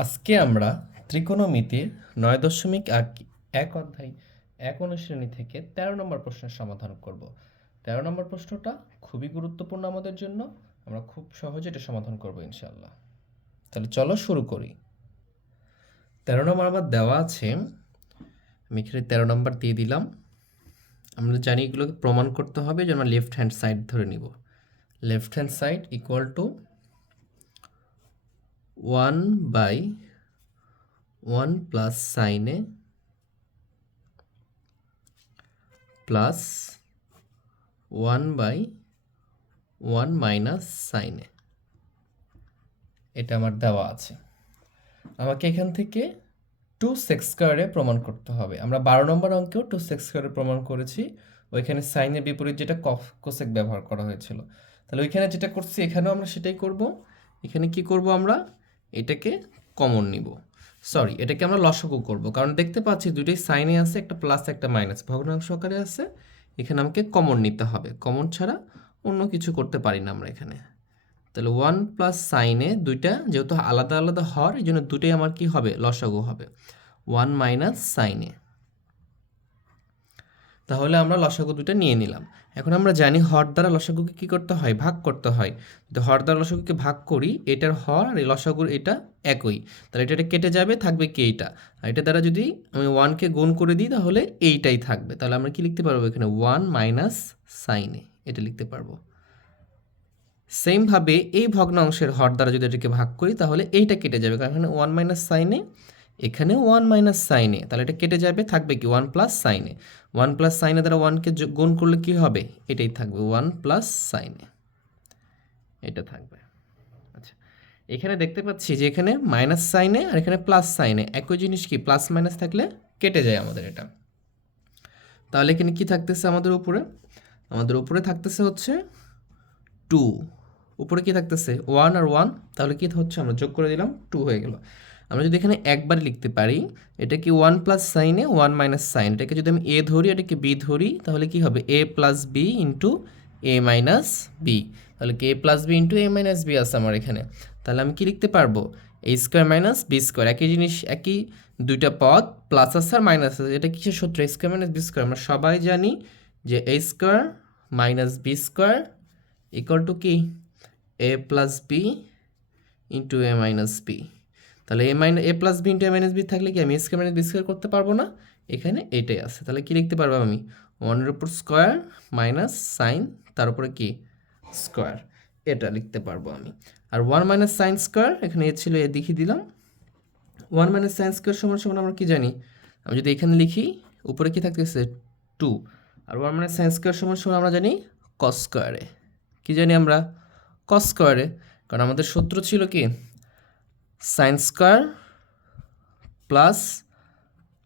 আজকে আমরা ত্রিকোণমিতির নয় দশমিক এক এক অধ্যায়, এক অনুশ্রেণী থেকে তেরো নম্বর প্রশ্নের সমাধান করব। তেরো নম্বর প্রশ্নটা খুবই গুরুত্বপূর্ণ আমাদের জন্য। আমরা খুব সহজে এটা সমাধান করব ইনশাল্লাহ তাহলে চলো শুরু করি। তেরো নম্বর আমার দেওয়া আছে। আমি এখানে তেরো নম্বর দিয়ে দিলাম। আমরা জানি এগুলোকে প্রমাণ করতে হবে যে আমরা লেফট হ্যান্ড সাইড ধরে নিব। Left hand side equal to one by one plus sine A plus one by one minus sine A এটা আমার দেওয়া আছে। আমাকে এখান থেকে টু সেক্স স্কোয়ারে প্রমাণ করতে হবে। আমরা বারো নম্বর অঙ্কেও টু সেক্স স্কোয়ারে প্রমাণ করেছি। ওইখানে সাইনের বিপরীত যেটা কফ কোসেক ব্যবহার করা হয়েছিল। তাহলে ওইখানে যেটা করছি, এখানেও আমরা সেটাই করব। এখানে কি করব আমরা? এটাকে কমন নিব। সরি এটাকে আমরা লসাগু করব, কারণ দেখতে পাচ্ছি দুটোই সাইনে আছে, একটা প্লাস একটা মাইনাস ভগ্নাংশ আকারে আছে, এখানে আমাকে কমন নিতে হবে। কমন ছাড়া অন্য কিছু করতে পারি না আমরা এখানে। তাহলে ওয়ান প্লাস সাইনে দুইটা যেহেতু আলাদা আলাদা হর, এই জন্য দুটোই আমার কি হবে? লসাগু হবে। ওয়ান মাইনাস সাইনে তাহলে আমরা লসাগু দুটো নিয়ে নিলাম। এখন আমরা জানি হর দ্বারা লসাগুকে কী করতে হয়? ভাগ করতে হয়। যদি হর দ্বারা লসাগুকে ভাগ করি, এটার হর আর এই লসাগুর এটা একই। তাহলে এটা এটা কেটে যাবে, থাকবে কি এইটা? আর এটা দ্বারা যদি আমি ওয়ানকে গুণ করে দিই, তাহলে এইটাই থাকবে। তাহলে আমরা কি লিখতে পারব এখানে? ওয়ান মাইনাস সাইনে এটা লিখতে পারব। সেমভাবে এই ভগ্নাংশের হর দ্বারা যদি এটাকে ভাগ করি, তাহলে এইটা কেটে যাবে। কারণ এখানে ওয়ান মাইনাস সাইনে এখানে ওয়ান মাইনাস সাইনে তাহলে এটা কেটে যাবে, থাকবে কি one plus sine A one plus sine A দ্বারা ওয়ানকে গুণ করলে কি হবে? এটাই থাকবে ওয়ান প্লাস সাইনে এটা থাকবে। আচ্ছা এখানে দেখতে পাচ্ছি যে এখানে মাইনাস সাইনে আর এখানে প্লাস সাইনে একই জিনিস কি? প্লাস মাইনাস থাকলে কেটে যায় আমাদের এটা। তাহলে এখানে কি থাকতেছে আমাদের উপরে? আমাদের উপরে থাকতেছে হচ্ছে টু উপরে কি থাকতেছে? ওয়ান আর ওয়ান তাহলে কি হচ্ছে? আমরা যোগ করে দিলাম টু হয়ে গেল। আমরা যদি এখানে একবার লিখতে পারি, এটা কি one plus sine A one minus sine এটাকে যদি আমি এ ধরি, এটাকে বি ধরি, তাহলে কি হবে? A plus B into A minus B তাহলে কি A plus B into A minus B আছে আমার এখানে? তাহলে আমি কি লিখতে পারব? A square minus B square একই জিনিস, একই দুইটা পদ প্লাস আছে আর মাইনাস আছে। এটা কিসের সূত্র? A square minus B square আমরা সবাই জানি যে A square minus B square equal to কি? A plus B into A minus B তাহলে A minus A plus B into A minus B থাকলে কি আমি স্কোয়ার মাইনাস বি স্কোয়ার করতে পারব না? এখানে এটাই আছে। তাহলে কি লিখতে পারব আমি? ওয়ানের উপর স্কোয়ার মাইনাস সাইন তার উপরে কি? স্কোয়ার এটা লিখতে পারব আমি। আর ওয়ান মাইনাস সাইন স্কোয়ার এখানে এ ছিল এ দেখিয়ে দিলাম। ওয়ান মাইনাস সাইন স্কোয়ার সমান সমান আমরা কি জানি? আমি যদি এখানে লিখি, উপরে কি থাকতেছে? টু আর ওয়ান মাইনাস সাইন স্কোয়ার সমান সমান আমরা জানি কস স্কোয়ারে কি জানি আমরা? কস স্কোয়ারে কারণ আমাদের সূত্র ছিল কি? Sine square plus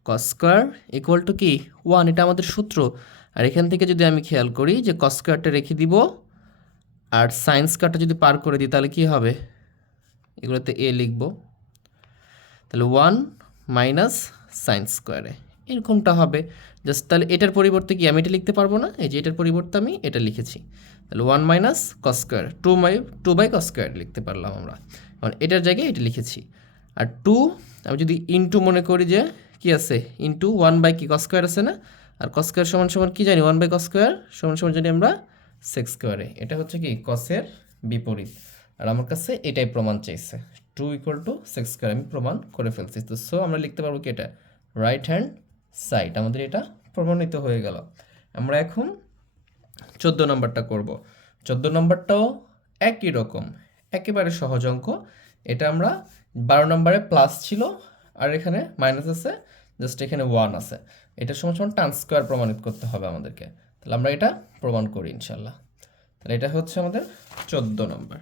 cos square equal to কি? ওয়ান এটা আমাদের সূত্র। আর এখান থেকে যদি আমি খেয়াল করি যে কস রেখে দিব আর সাইন স্কোয়ারটা যদি পার করে দিই, তাহলে কি হবে? এগুলোতে এ লিখব। তাহলে ওয়ান মাইনাস সাইন স্কোয়ারে এরকমটা হবে। জাস্ট তাহলে এটার পরিবর্তে কি আমি এটা লিখতে পারব না? এই যে এটার পরিবর্তে আমি এটা লিখেছি। তাহলে one minus cos square two by two by cos square লিখতে পারলাম আমরা। কারণ এটার জায়গায় এটা লিখেছি। আর টু আমি যদি ইনটু মনে করি যে কি আছে? ইনটু ওয়ান বাই কি কস স্কোয়ার আছে না? আর কস স্কোয়ার সমান সমান কি জানি? ওয়ান বাই কস স্কোয়ার সমান সমান জানি আমরা সেক্স স্কোয়ারে এটা হচ্ছে কি? কসের বিপরীত। আর আমার কাছে এটাই প্রমাণ চাইছে। Two equal to six square আমি প্রমাণ করে ফেলছি। তো সো আমরা লিখতে পারব কি এটা? রাইট হ্যান্ড সাইড আমাদের এটা প্রমাণিত হয়ে গেল। আমরা এখন চোদ্দ নম্বরটা করব। চোদ্দ নম্বরটাও একই রকম, একেবারে সহজ অঙ্ক। এটা আমরা বারো নম্বরে প্লাস ছিল, আর এখানে মাইনাস আছে জাস্ট এখানে ওয়ান আছে। এটা সময় সময় টান স্কোয়ার প্রমাণিত করতে হবে আমাদেরকে। তাহলে আমরা এটা প্রমাণ করি ইনশাল্লাহ তাহলে এটা হচ্ছে আমাদের চোদ্দ নম্বর।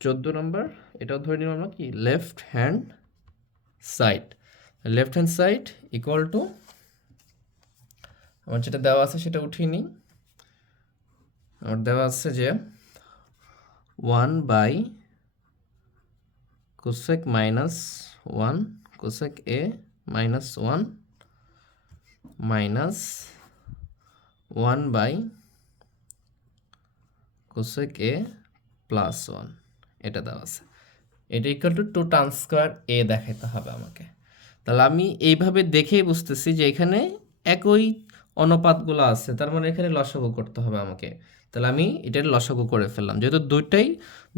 চোদ্দ নম্বর, এটাও ধরে নিলাম আমরা কি? Left hand side left hand side equal to আমার যেটা দেওয়া আছে সেটা উঠিয়ে নিই। আমার দেওয়া আছে যে one by cosec minus one cosec A minus one minus one by cosec A plus one এটা দেওয়া আছে। এটা equal to two tan square A দেখাইতে হবে আমাকে। তাহলে আমি এইভাবে দেখেই বুঝতেছি যে এখানে একই অনুপাতগুলো আছে, তার মানে এখানে লসাগু করতে হবে আমাকে। তাহলে আমি এটার লসাগু করে ফেললাম। যেহেতু দুইটাই,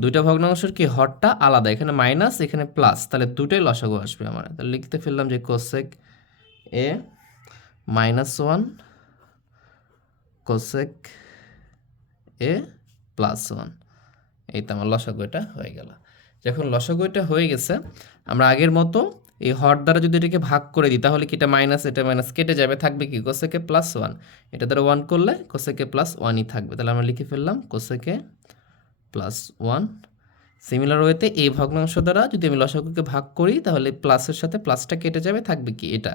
দুইটা ভগ্নাংশের কি হরটা আলাদা, এখানে মাইনাস, এখানে প্লাস, তাহলে দুটাই লসাগু আসবে আমার। তাহলে লিখতে ফেললাম যে cosec A minus one cosec A plus one এই তো আমার লসাগু এটা হয়ে গেল। যখন লসাগু এটা হয়ে গেছে, আমরা আগের মতো এই হর দ্বারা যদি এটাকে ভাগ করে দিই, তাহলে কি এটা মাইনাস এটা মাইনাস কেটে যাবে, থাকবে কি? কোসেকে প্লাস ওয়ান এটা দ্বারা ওয়ান করলে কোসেকে প্লাস ওয়ানই থাকবে। তাহলে আমরা লিখে ফেললাম কোসেকে প্লাস ওয়ান সিমিলার ওয়েতে এই ভগ্নাংশ দ্বারা যদি আমি লসাগুকে ভাগ করি, তাহলে প্লাসের সাথে প্লাসটা কেটে যাবে, থাকবে কি? এটা।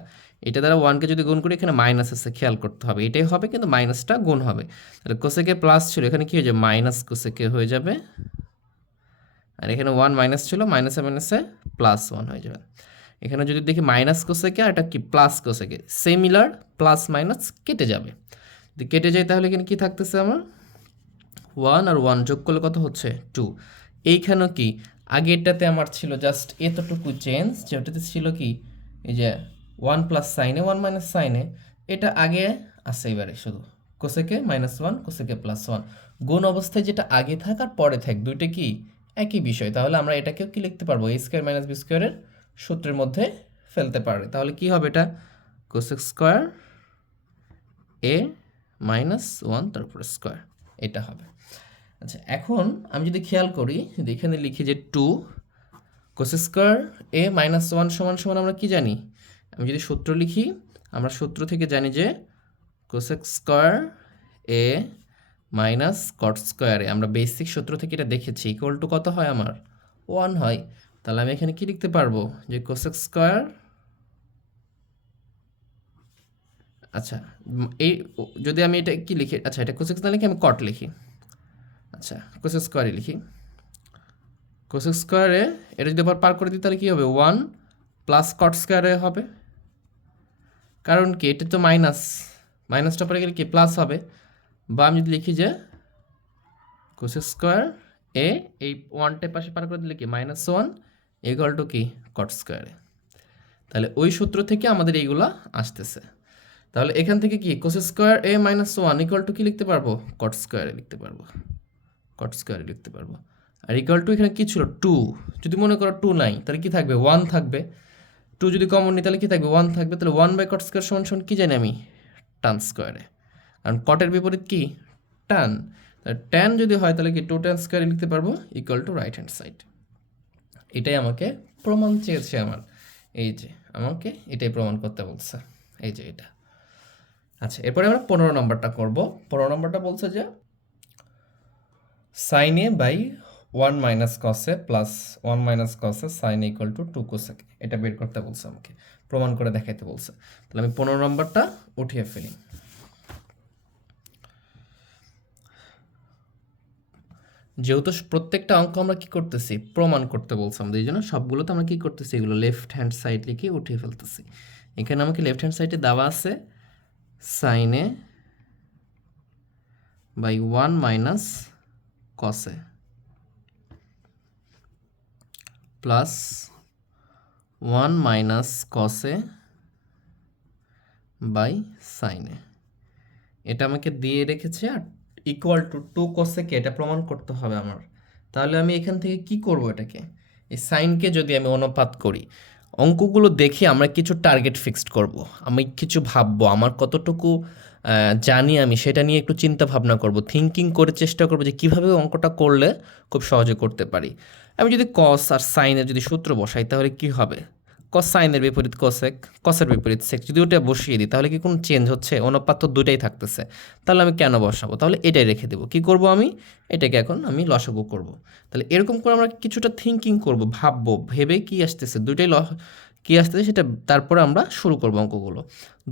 এটা দ্বারা ওয়ানকে যদি গুণ করি, এখানে মাইনাস আছে, খেয়াল করতে হবে। এটাই হবে, কিন্তু মাইনাসটা গুণ হবে। তাহলে কোসেকে প্লাস ছিল, এখানে কি হয়ে যাবে? মাইনাস কোসেকে হয়ে যাবে। আর এখানে ওয়ান মাইনাস ছিল মাইনাসে মাইনাসে প্লাস ওয়ান হয়ে যাবে। এখানে যদি দেখি মাইনাস কোসেকে আর এটা কি plus cosec A similar plus minus কেটে যাবে। যদি কেটে যায় তাহলে এখানে কি থাকতেছে আমার? ওয়ান আর ওয়ান যোগ করলে কত হচ্ছে? টু এইখানেও কি? আগেরটাতে আমার ছিল জাস্ট এতটুকু চেঞ্জ যেটাতে ছিল কি? এই যে one plus sine A one minus sine A এটা আগে আছে এবারে শুধু। Cosec A minus one cosec A plus one গুণ অবস্থায় যেটা আগে থাক আর পরে থাক, দুইটা কি? একই বিষয়। তাহলে আমরা এটাকেও কি লিখতে পারব? এ স্কোয়ার মাইনাস বি স্কোয়ারের সূত্রের মধ্যে ফেলতে পারি। তাহলে কি হবে এটা? Cosec square A minus one তারপরে স্কোয়ার এটা হবে। আচ্ছা এখন আমি যদি খেয়াল করি, যদি এখানে লিখি যে two cosec square A minus one সমান সমান আমরা কি জানি? আমি যদি সূত্র লিখি, আমরা সূত্র থেকে জানি যে cosec square A minus cot square A আমরা বেসিক সূত্র থেকে এটা দেখেছি ইকুয়াল টু কত হয় আমার? ওয়ান হয়। তাহলে আমি এখানে কি লিখতে পারব? যে কোসেক স্কোয়ার আচ্ছা এই যদি আমি এটা কি লিখি? আচ্ছা এটা কোসেক না লিখি আমি কট লিখি। আচ্ছা কোসেক স্কোয়ারে লিখি। কোসেক স্কোয়ারে এটা যদি আবার পার করে দিই, তাহলে কী হবে? ওয়ান প্লাস কট স্কোয়ারে হবে। কারণ কি? এটা তো মাইনাস মাইনাসটা পরে গেলে কি? প্লাস হবে। বা আমি যদি লিখি যে কোসেক স্কোয়ার এ এই ওয়ানটার পাশে পার করে দিলে কি? মাইনাস ওয়ান ইকুয়াল টু কি? কট স্কোয়ারে তাহলে ওই সূত্র থেকে আমাদের এইগুলা আসতেছে। তাহলে এখান থেকে কি? Cosec square A minus one equal to কি লিখতে পারব? কট স্কোয়ারে লিখতে পারব। কট স্কোয়ারে লিখতে পারব। আর ইকুয়াল টু এখানে কি ছিল? টু যদি মনে করো টু নাই, তাহলে কি থাকবে? ওয়ান থাকবে। টু যদি কমন নিই, তাহলে কি থাকবে? ওয়ান থাকবে। তাহলে ওয়ান বাই কট স্কোয়ার সমান সমান কি জানি আমি? টান স্কোয়ারে কারণ কটের বিপরীত কি? টান ট্যান যদি হয়, তাহলে কি টু ট্যান স্কোয়ারে লিখতে পারব? Equal to right hand side এটাই আমাকে প্রমাণ চেয়েছে আমার। এই যে, আমাকে এটাই প্রমাণ করতে বলছে। এই যে এটা। আচ্ছা এরপরে আমরা পনেরো নম্বরটা করব। পনেরো নম্বরটা বলছে যে sine A by one minus cos A plus one minus cos A sine equal to two cosec এটা বের করতে বলছে আমাকে। প্রমাণ করে দেখাইতে বলছে। তাহলে আমি পনেরো নম্বরটা উঠিয়ে ফেলি। যেহেতু প্রত্যেকটা অঙ্ক আমরা কি করতেছি? প্রমাণ করতে বলছি আমাদের, এই জন্য সবগুলোতে আমরা কি করতেছি? এগুলো লেফট হ্যান্ড সাইড লিখে উঠিয়ে ফেলতেছি। এখানে আমাকে লেফট হ্যান্ড সাইডে দেওয়া আছে sine A by one minus cos A plus one minus cos A by sine A এটা আমাকে দিয়ে রেখেছে আর equal to two cosec A এটা প্রমাণ করতে হবে আমার। তাহলে আমি এখান থেকে কি করব এটাকে? এই সাইনকে যদি আমি অনুপাত করি, অঙ্কগুলো দেখে আমরা কিছু টার্গেট ফিক্সড করব। আমি কিছু ভাববো, আমার কতটুকু জানি আমি, সেটা নিয়ে একটু চিন্তা ভাবনা করব। থিঙ্কিং করে চেষ্টা করব যে কীভাবে অঙ্কটা করলে খুব সহজে করতে পারি। আমি যদি কস আর সাইনের যদি সূত্র বসাই, তাহলে কি হবে? কস সাইনের বিপরীত কসেক, কসের বিপরীত সেক যদি ওটা বসিয়ে দিই, তাহলে কি কোনো চেঞ্জ হচ্ছে? অনুপাত তো দুটাই থাকতেছে। তাহলে আমি কেন বসাবো? তাহলে এটাই রেখে দেবো। কি করব আমি? এটাকে এখন আমি লসাগু করব। তাহলে এরকম করে আমরা কিছুটা থিঙ্কিং করব, ভাববো, ভেবে কি আসতেছে? দুটাই ল কি আসতেছে সেটা তারপরে আমরা শুরু করব অঙ্কগুলো।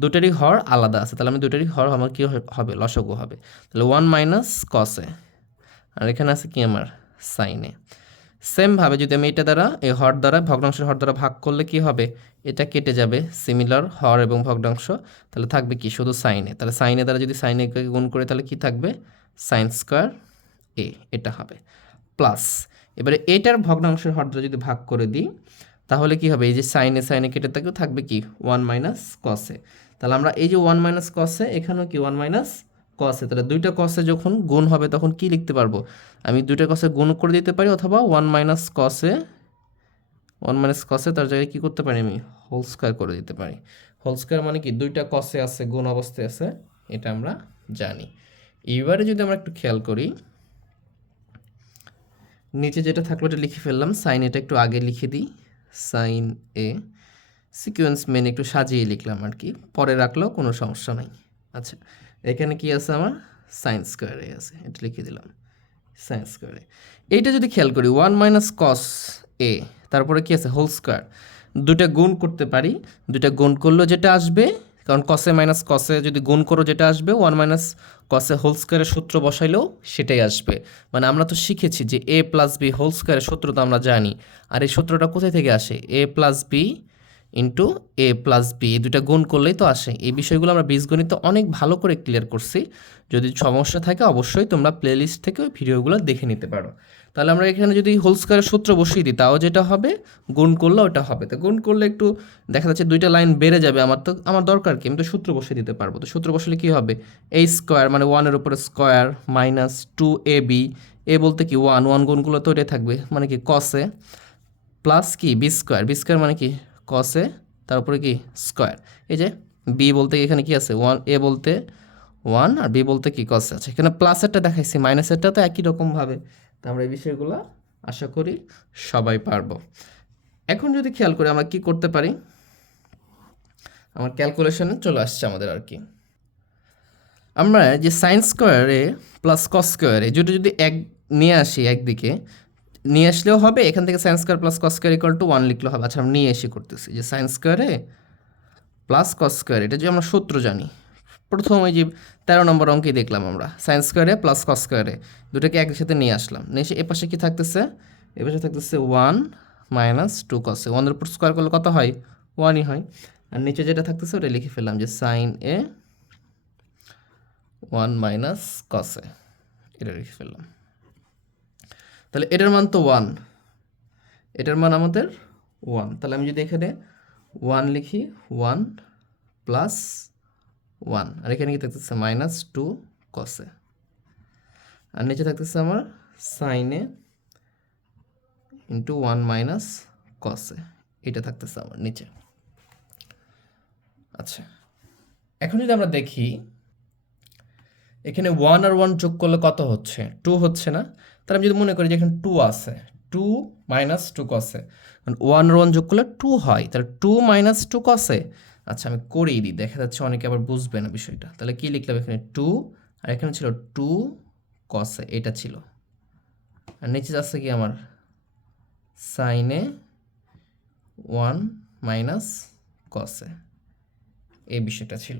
দুটারই হর আলাদা আছে, তাহলে আমি দুটারই হর, আমার কি হবে? লসাগু হবে। তাহলে ওয়ান মাইনাস কসে আর এখানে আছে কি আমার? সাইনে সেমভাবে যদি আমি এটা দ্বারা, এই হর দ্বারা, ভগ্নাংশের হর দ্বারা ভাগ করলে কি হবে? এটা কেটে যাবে সিমিলার হর এবং ভগ্নাংশ। তাহলে থাকবে কি? শুধু সাইনে তাহলে সাইনে দ্বারা যদি সাইনে গুণ করে, তাহলে কি থাকবে? সাইন স্কোয়ার এ এটা হবে। প্লাস এবারে এটার ভগ্নাংশের হর দ্বারা যদি ভাগ করে দিই, তাহলে কি হবে? এই যে সাইনে সাইনে কেটে থাকবে থাকবে কি ওয়ান মাইনাস কসে তাহলে আমরা এই যে ওয়ান মাইনাস কসে এখানেও কি ওয়ান মাইনাস কসে তাহলে দুইটা কসে যখন গুণ হবে তখন কি লিখতে পারব? আমি দুইটা কসে গুণ করে দিতে পারি অথবা one minus cos A one minus cos A তার জায়গায় কী করতে পারি আমি? হোল স্কোয়ার করে দিতে পারি। হোল স্কোয়ার মানে কি? দুইটা কসে আছে গুণ অবস্থায় আছে, এটা আমরা জানি। এবারে যদি আমরা একটু খেয়াল করি, নিচে যেটা থাকল এটা লিখে ফেললাম সাইন এটা একটু আগে লিখে দিই সাইন এ সিকোয়েন্স মেন একটু সাজিয়ে লিখলাম আর কি, পরে রাখলেও কোনো সমস্যা নাই। আচ্ছা এখানে কি আছে আমার? সাইন স্কোয়ারে আছে। এটা লিখে দিলাম। সাইন স্কোয়ারে এইটা যদি খেয়াল করি ওয়ান মাইনাস কস এ তারপরে কি আছে? হোল স্কোয়ার দুটা গুণ করতে পারি। দুটা গুণ করলেও যেটা আসবে, কারণ কসে মাইনাস কসে যদি গুণ করো যেটা আসবে ওয়ান মাইনাস কসে হোল স্কোয়ারের সূত্র বসাইলেও সেটাই আসবে। মানে আমরা তো শিখেছি যে এ প্লাস বি হোল স্কোয়ারের সূত্র তো আমরা জানি। আর এই সূত্রটা কোথায় থেকে আসে? A plus B into A plus B এই দুটা গুণ করলেই তো আসে। এই বিষয়গুলো আমরা বীজগণিত অনেক ভালো করে ক্লিয়ার করছি। যদি সমস্যা থাকে অবশ্যই তোমরা প্লেলিস্ট থেকে ওই ভিডিওগুলো দেখে নিতে পারো। তাহলে আমরা এখানে যদি হোল স্কোয়ারের সূত্র বসিয়ে দিই, তাও যেটা হবে, গুণ করলে ওটা হবে। তো গুণ করলে একটু দেখা যাচ্ছে দুইটা লাইন বেড়ে যাবে, আমার তো, আমার দরকার কি? আমি তো সূত্র বসিয়ে দিতে পারব। তো সূত্র বসলে কী হবে? এ স্কোয়ার মানে ওয়ানের উপরে square minus two A B A বলতে কি ওয়ান ওয়ান গুণগুলো তো এটাই থাকবে। মানে কি কসে প্লাস কি? বি স্কোয়ার বি স্কোয়ার মানে কি? কসে তারপরে কি? স্কোয়ার এই যে বি বলতে এখানে কি আছে? ওয়ান এ বলতে ওয়ান আর বি বলতে কি? কসে আছে। এখানে প্লাসেরটা দেখাইছি মাইনাসেরটা তো একই রকমভাবে তো আমরা এই বিষয়গুলো আশা করি সবাই পারব। এখন যদি খেয়াল করি আমরা কি করতে পারি? আমার ক্যালকুলেশনে চলে আসছে আমাদের আর কি। আমরা যে সাইন স্কোয়ারে প্লাস কস স্কোয়ারে যেটা যদি এক, নিয়ে আসি একদিকে নিয়ে আসলেও হবে, এখান থেকে sine square plus cos square equal to one লিখলে হবে। আচ্ছা আমরা নিয়ে এসে করতেছি যে সাইন স্কোয়ারে প্লাস কস স্কোয়ার এটা যে আমরা সূত্র জানি। প্রথম ওই যে তেরো নম্বর অঙ্কেই দেখলাম আমরা। সাইন স্কোয়ারে প্লাস কস স্কোয়ারে দুটোকে একসাথে নিয়ে আসলাম। নিয়ে এসে এপাশে কী থাকতেছে? এপাশে থাকতেছে ওয়ান মাইনাস টু কসে ওয়ানের উপর স্কোয়ার করলে কত হয়? ওয়ানই হয়। আর নিচে যেটা থাকতেছে, ওটা লিখে ফেললাম যে সাইন এ ওয়ান মাইনাস কসে এটা লিখে ফেললাম। তাহলে এটার মান তো ওয়ান এটার মান আমাদের ওয়ান তাহলে আমি যদি এখানে ওয়ান লিখি ওয়ান প্লাস ওয়ান আর এখানে কি থাকতেছে? মাইনাস টু কসে আর নিচে থাকতেছে আমার সাইনে ইন্টু ওয়ান মাইনাস কসে এটা থাকতেছে আমার নিচে। আচ্ছা এখন যদি আমরা দেখি, এখানে ওয়ান আর ওয়ান যোগ করলে কত হচ্ছে? টু হচ্ছে না। তাহলে আমি যদি মনে করি যে এখানে টু আছে টু মাইনাস টু কসে মানে ওয়ান ওয়ান যোগ করলে টু হয়, তাহলে টু মাইনাস টু কসে আচ্ছা আমি করেই দিই, দেখা যাচ্ছে অনেকে আবার বুঝবে না বিষয়টা, তাহলে কী লিখলাম এখানে টু আর এখানে ছিল টু কসে এটা ছিল, আর নিচে যাচ্ছে কি আমার সাইনে ওয়ান মাইনাস কসে এই বিষয়টা ছিল।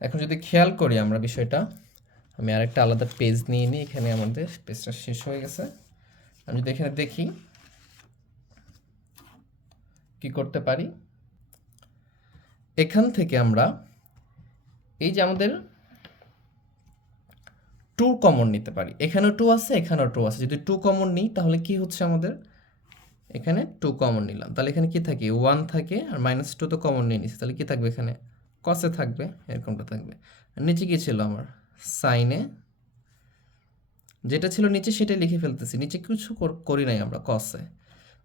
এখন যদি খেয়াল করি আমরা বিষয়টা আমি আরেকটা আলাদা পেজ নিয়ে নিই, এখানে আমাদের পেজটা শেষ হয়ে গেছে। আমি যদি এখানে দেখি কি করতে পারি? এখান থেকে আমরা এই যে আমাদের টু কমন নিতে পারি। এখানেও টু আছে, এখানেও টু আছে। যদি টু কমন নিই, তাহলে কি হচ্ছে আমাদের? এখানে টু কমন নিলাম। তাহলে এখানে কি থাকে? ওয়ান থাকে আর মাইনাস টু তো কমন নিয়ে নিছি। তাহলে কি থাকবে এখানে? কসে থাকবে, এরকমটা থাকবে। আর নিচে কি ছিল আমার? সাইনে যেটা ছিল নিচে সেটাই লিখে ফেলতেছি। নিচে কিছু করি নাই আমরা কসে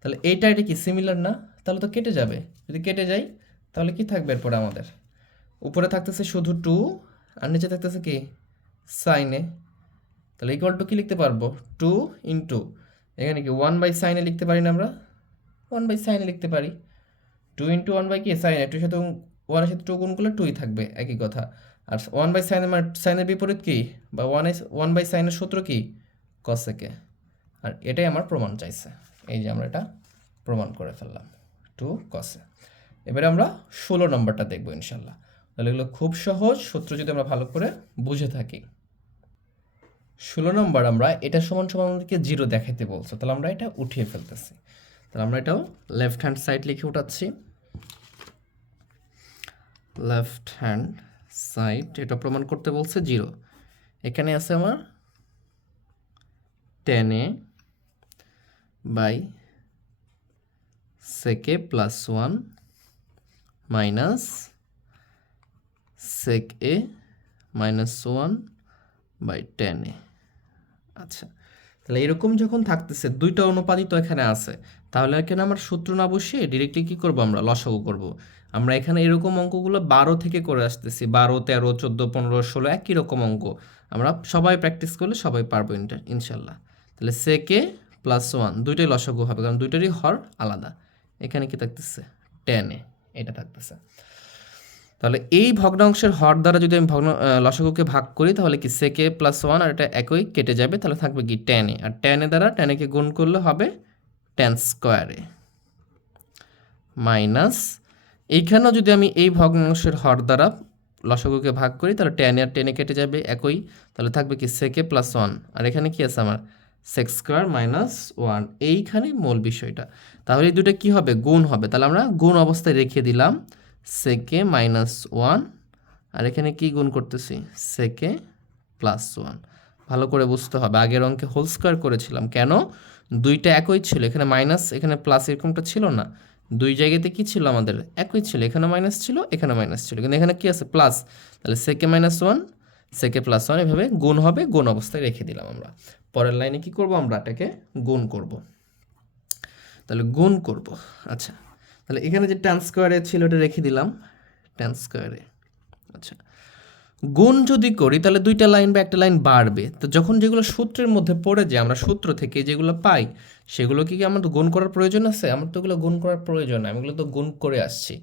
তাহলে এইটা এটা কি সিমিলার না? তাহলে তো কেটে যাবে। যদি কেটে যাই, তাহলে কি থাকবে এরপরে আমাদের? উপরে থাকতেছে শুধু টু আর নিচে থাকতেছে কি? সাইনে তাহলে ইকুয়াল টু কি লিখতে পারব? টু ইন্টু এখানে কি ওয়ান বাই সাইনে লিখতে পারি না আমরা? ওয়ান বাই সাইনে লিখতে পারি। টু ইন্টু ওয়ান বাই কি? সাইনে টুর সাথে ওয়ানের সাথে টু গুণ করলে টুই থাকবে। একই কথা। আর ওয়ান বাই সাইনের মানে সাইনের বিপরীত কি? বা ওয়ান ওয়ান বাই সাইনের সূত্র কি? কসেকে আর এটাই আমার প্রমাণ চাইছে। এই যে আমরা এটা প্রমাণ করে ফেললাম টু কসে এবারে আমরা ষোলো নম্বরটা দেখব ইনশাল্লাহ। তাহলে এগুলো খুব সহজ সূত্র যদি আমরা ভালো করে বুঝে থাকি। ষোলো নম্বর আমরা এটা সমান সমান আমাদেরকে জিরো দেখাইতে বলছো, তাহলে আমরা এটা উঠিয়ে ফেলতেছি। তাহলে আমরা এটাও লেফট হ্যান্ড সাইড লিখে উঠাচ্ছি। লেফট হ্যান্ড সাইড এটা প্রমাণ করতে বলছে জিরো। এখানে আছে আমার tan A by sec A plus one minus sec A minus one by tan A. আচ্ছা তাহলে এরকম যখন থাকতেছে, দুইটা অনুপাতই তো এখানে আছে। তাহলে এখানে আমার সূত্র না বসিয়ে ডিরেক্টলি কী করব আমরা? লসাগু করব। আমরা এখানে এরকম অঙ্কগুলো বারো থেকে করে আসতেছি। বারো, তেরো, চোদ্দ, পনেরো, ষোলো একই রকম অঙ্ক। আমরা সবাই প্র্যাকটিস করলে সবাই পারব ইনশাল্লাহ। তাহলে সেকে প্লাস ওয়ান দুইটাই লসাগু হবে কারণ দুইটারই হর আলাদা। এখানে কি থাকতেছে? টেনে এটা থাকতেছে। তাহলে এই ভগ্নাংশের হর দ্বারা যদি আমি ভগ্ন লসাগুকে ভাগ করি, তাহলে কি সেকে প্লাস ওয়ান আর এটা একই কেটে যাবে, তাহলে থাকবে কি টেনে আর টেনে দ্বারা টেনেকে গুণ করলে হবে টেন স্কোয়ারে মাইনাস এইখানেও যদি আমি এই ভগ্নাংশের হর দ্বারা লসাগুকে ভাগ করি, তাহলে টেনে আর টেনে কেটে যাবে একই। তাহলে থাকবে কি সেকে প্লাস ওয়ান আর এখানে কি আছে আমার? সেক্স স্কোয়ার মাইনাস ওয়ান এইখানে মূল বিষয়টা। তাহলে এই দুটো কী হবে? গুণ হবে। তাহলে আমরা গুণ অবস্থায় রেখে দিলাম সেকে মাইনাস ওয়ান আর এখানে কি গুণ করতেছি? সেকে প্লাস ওয়ান ভালো করে বুঝতে হবে। আগের অঙ্কে হোল স্কোয়ার করেছিলাম। কেন? দুইটা একই ছিল। এখানে মাইনাস এখানে প্লাস এরকমটা ছিল না। দুই জায়গাতে কি ছিল আমাদের? একই ছিল। এখানে মাইনাস ছিল, এখানে মাইনাস ছিল। কিন্তু এখানে কি আছে? প্লাস তাহলে sec A minus one sec A plus one এভাবে গুণ হবে, গুণ অবস্থায় রেখে দিলাম আমরা। পরের লাইনে কি করব আমরা? এটাকে গুণ করব। তাহলে গুণ করব। আচ্ছা। তাহলে এখানে যে ট্যান স্কোয়ারে ছিল ওটা রেখে দিলাম। ট্যান স্কোয়ারে গুণ যদি করি, তাহলে দুইটা লাইন বা একটা লাইন বাড়বে। তো যখন যেগুলো সূত্রের মধ্যে পড়ে যায়, আমরা সূত্র থেকে যেগুলো পাই, সেগুলো কি আমার গুণ করার প্রয়োজন আছে? আমার তো ওগুলো গুণ করার প্রয়োজন আমি এগুলো তো গুণ করে আসছি।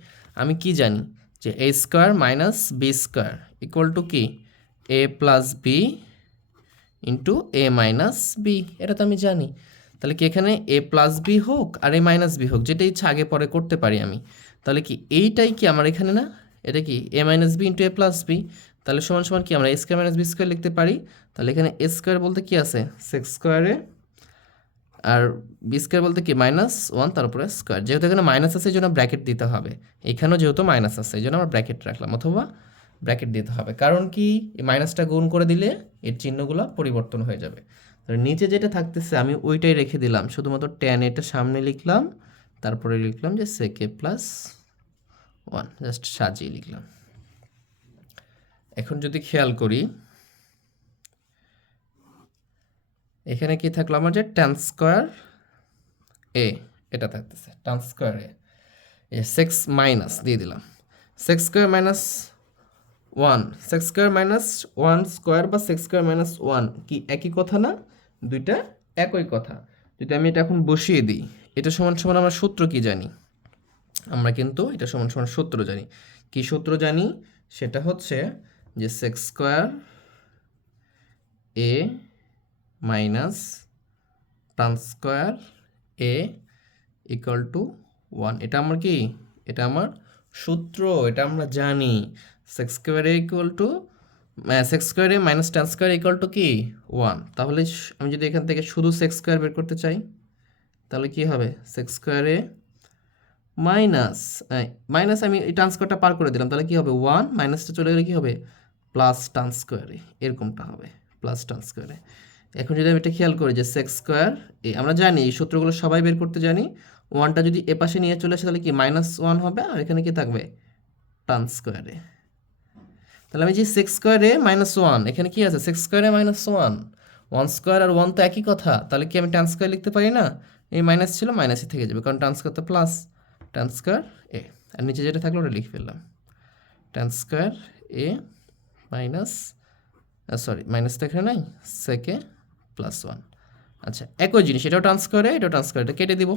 আমি কি জানি যে A square minus B square equal to কি? A plus B into A minus B এটা তো আমি জানি। তাহলে কি এখানে এ প্লাস বি হোক আর এ মাইনাস বি হোক, যেটা ইচ্ছা আগে পরে করতে পারি আমি, তাহলে কি এইটাই কি আমার এখানে না? এটা কি A minus B into A plus B তাহলে সমান সমান কি? আমরা স্কোয়ার মাইনাস বি স্কোয়ার লিখতে পারি। তাহলে এখানে এ স্কোয়ার বলতে কি আছে? সিক্স স্কোয়ারে আর বি স্কোয়ার বলতে কি? মাইনাস ওয়ান তার উপরে স্কোয়ার যেহেতু এখানে মাইনাস আছে এই জন্য ব্র্যাকেট দিতে হবে। এখানেও যেহেতু মাইনাস আছে এই জন্য আমরা ব্র্যাকেট রাখলাম, অথবা ব্র্যাকেট দিতে হবে। কারণ কি? এই মাইনাসটা গুণ করে দিলে এর চিহ্নগুলো পরিবর্তন হয়ে যাবে। নিচে যেটা থাকতেছে, আমি ওইটাই রেখে দিলাম। শুধুমাত্র ট্যান এটা সামনে লিখলাম। তারপরে লিখলাম যে সেকে প্লাস ওয়ান জাস্ট সাজিয়ে লিখলাম। এখন যদি খেয়াল করি, এখানে কি থাকল আমার যে ট্যান স্কোয়ার এ এটা থাকতেছে tan square A sec minus দিয়ে দিলাম। Sec square minus one sec square minus one square বা সিক্স স্কোয়ার মাইনাস ওয়ান কি একই কথা না? দুইটা একই কথা। যদি আমি এটা এখন বসিয়ে দিই, এটা সমান সমান আমরা সূত্র কি জানি? আমরা কিন্তু এটা সমান সমান সূত্র জানি। কি সূত্র জানি? সেটা হচ্ছে যে sec square A minus tan square A equal to one এটা আমার কি? এটা আমার সূত্র, এটা আমরা জানি। Sec square A equal to sec square A minus tan square equal to কি? ওয়ান তাহলে আমি যদি এখান থেকে শুধু সেক্স স্কোয়ার বের করতে চাই, তাহলে কি হবে? সেক্স স্কোয়ারে মাইনাস মাইনাস আমি এই টান স্কোয়ারটা পার করে দিলাম, তাহলে কি হবে? ওয়ান মাইনাসটা চলে গেলে কি হবে? প্লাস টান স্কোয়ারে এরকমটা হবে প্লাস টান স্কোয়ারে এখন যদি আমি এটা খেয়াল করি যে সেক্স স্কোয়ার এ আমরা জানি, এই সূত্রগুলো সবাই বের করতে জানি ওয়ানটা যদি এ পাশে নিয়ে চলে আসে, তাহলে কি মাইনাস ওয়ান হবে? আর এখানে কি থাকবে? টান স্কোয়ারে তাহলে আমি যে সিক্স স্কোয়ারে মাইনাস ওয়ান এখানে কি আছে? Sec square A minus one one square R one তো একই কথা, তাহলে কি আমি টান স্কোয়ার লিখতে পারি না? এই মাইনাস ছিল মাইনাসই থেকে যাবে, কারণ টান স্কোয়ার তো প্লাস টান স্কোয়ার এ আর নিচে যেটা থাকল, ওটা লিখে ফেললাম। Tan square A minus sorry minus তো এখানে নাই সেকে প্লাস ওয়ান আচ্ছা একই জিনিস, এটাও ট্রান্সফারে এটাও ট্রান্সফার এটা কেটে দিব।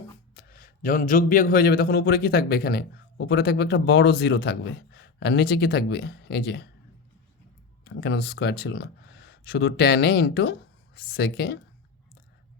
যখন যোগ বিয়োগ হয়ে যাবে, তখন উপরে কি থাকবে এখানে? উপরে থাকবে একটা বড় জিরো থাকবে। আর নিচে কি থাকবে? এই যে, এখানে স্কোয়ার ছিল না। শুধু tan A into sec A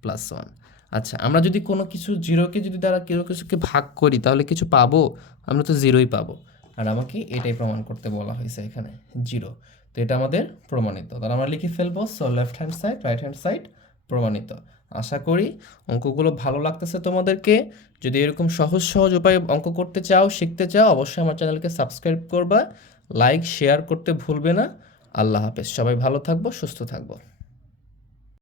plus one আচ্ছা আমরা যদি কোনো কিছু জিরোকে যদি দ্বারা কেউ কিছুকে ভাগ করি, তাহলে কিছু পাবো? আমরা তো জিরোই পাবো। আর আমাকে এটাই প্রমাণ করতে বলা হয়েছে এখানে জিরো তো এটা আমাদের প্রমাণিত। তাহলে আমরা লিখে ফেলব so left hand side right hand side প্রমাণিত। আশা করি অঙ্কগুলো ভালো লাগতেছে তোমাদেরকে। যদি এরকম সহজ সহজ উপায়ে অঙ্ক করতে চাও, শিখতে চাও, অবশ্যই আমার চ্যানেলকে সাবস্ক্রাইব করবা। লাইক শেয়ার করতে ভুলবে না। আল্লাহ হাফেজ। সবাই ভালো থাকব, সুস্থ থাকব।